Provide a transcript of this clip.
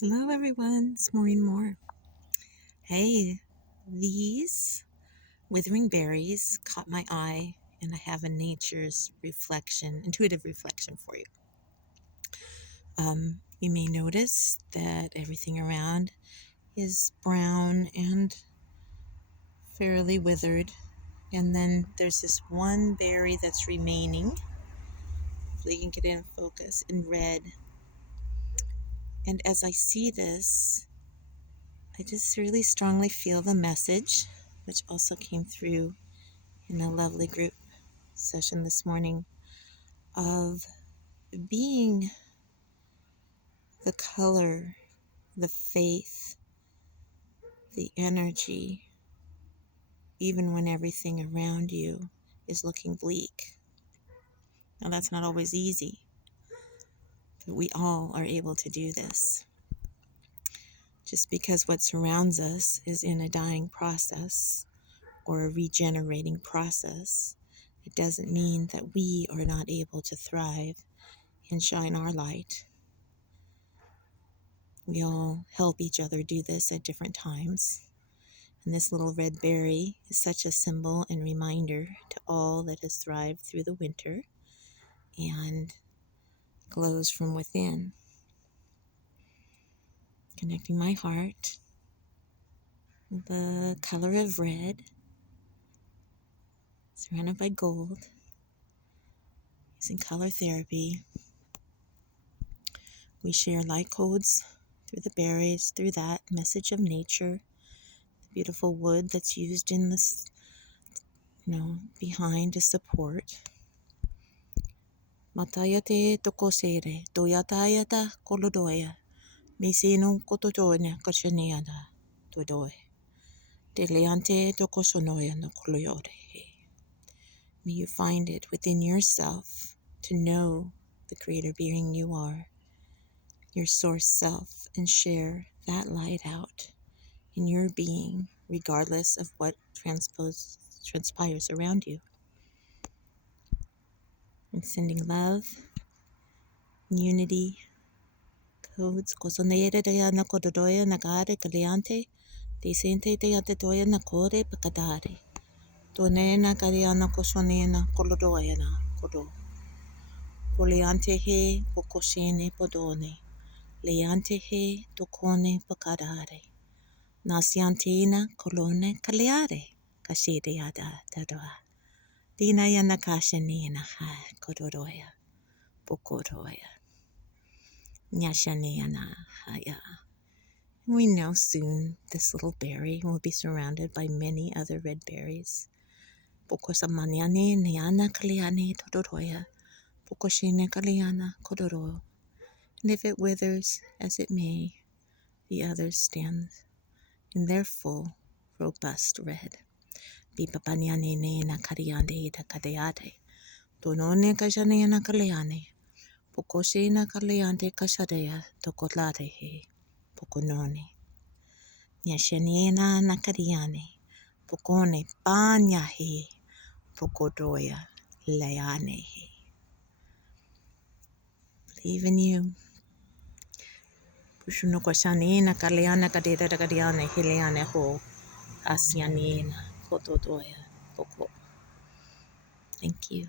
Hello, everyone. It's Maureen Moore. Hey, these withering berries caught my eye, and I have a intuitive reflection for you. You may notice that everything around is brown and fairly withered, and then there's this one berry that's remaining. Hopefully, you can get in focus in red. And as I see this, I just really strongly feel the message, which also came through in a lovely group session this morning, of being the color, the faith, the energy, even when everything around you is looking bleak. Now, that's not always easy, but we all are able to do this. Just because what surrounds us is in a dying process or a regenerating process, it doesn't mean that we are not able to thrive and shine our light. We all help each other do this at different times. And this little red berry is such a symbol and reminder to all that has thrived through the winter and glows from within. Connecting my heart with the color of red, surrounded by gold, using color therapy. We share light codes through the berries, through that message of nature, the beautiful wood that's used in this, behind to support. Matayate tokosere, doyatayata kolodoya, misino kototonya kashaniana, todoy, deleante tokosonoya no koloyore. May you find it within yourself to know the creator being you are, your source self, and share that light out in your being, regardless of what transpires around you. And sending love, unity, codes, kosonere de na kododoya nagare kaliante, de sente de atetoya na kore pakadare. Tone na kariana kosonena kolodoya na kodo. Poliante he pokosene podone. Leante he tokone pakadare. Nasiantina kolone kaliare. Kashide yada dadoa. Dina yana kashanina ha kododoya. Pokodoya. Nyashaniana haya. We know soon this little berry will be surrounded by many other red berries. Pokosamanyane niana kaliane todoroya. Pokoshine kaliana kodoro. And if it withers, as it may, the others stand in their full, robust red. Bipapanyane na kariande da kadeate. Donone kashane na kaliane. Pokoshina kaliante kashadea tokolatehe. Pokonone. Nyashaniena nakariane. Pokone panyahe. Pokodoya leanehe. Believe in you. Pushuno kwashanina kaliana kadeda kadiane hileane ho. Asianina kotodoya poko. Thank you.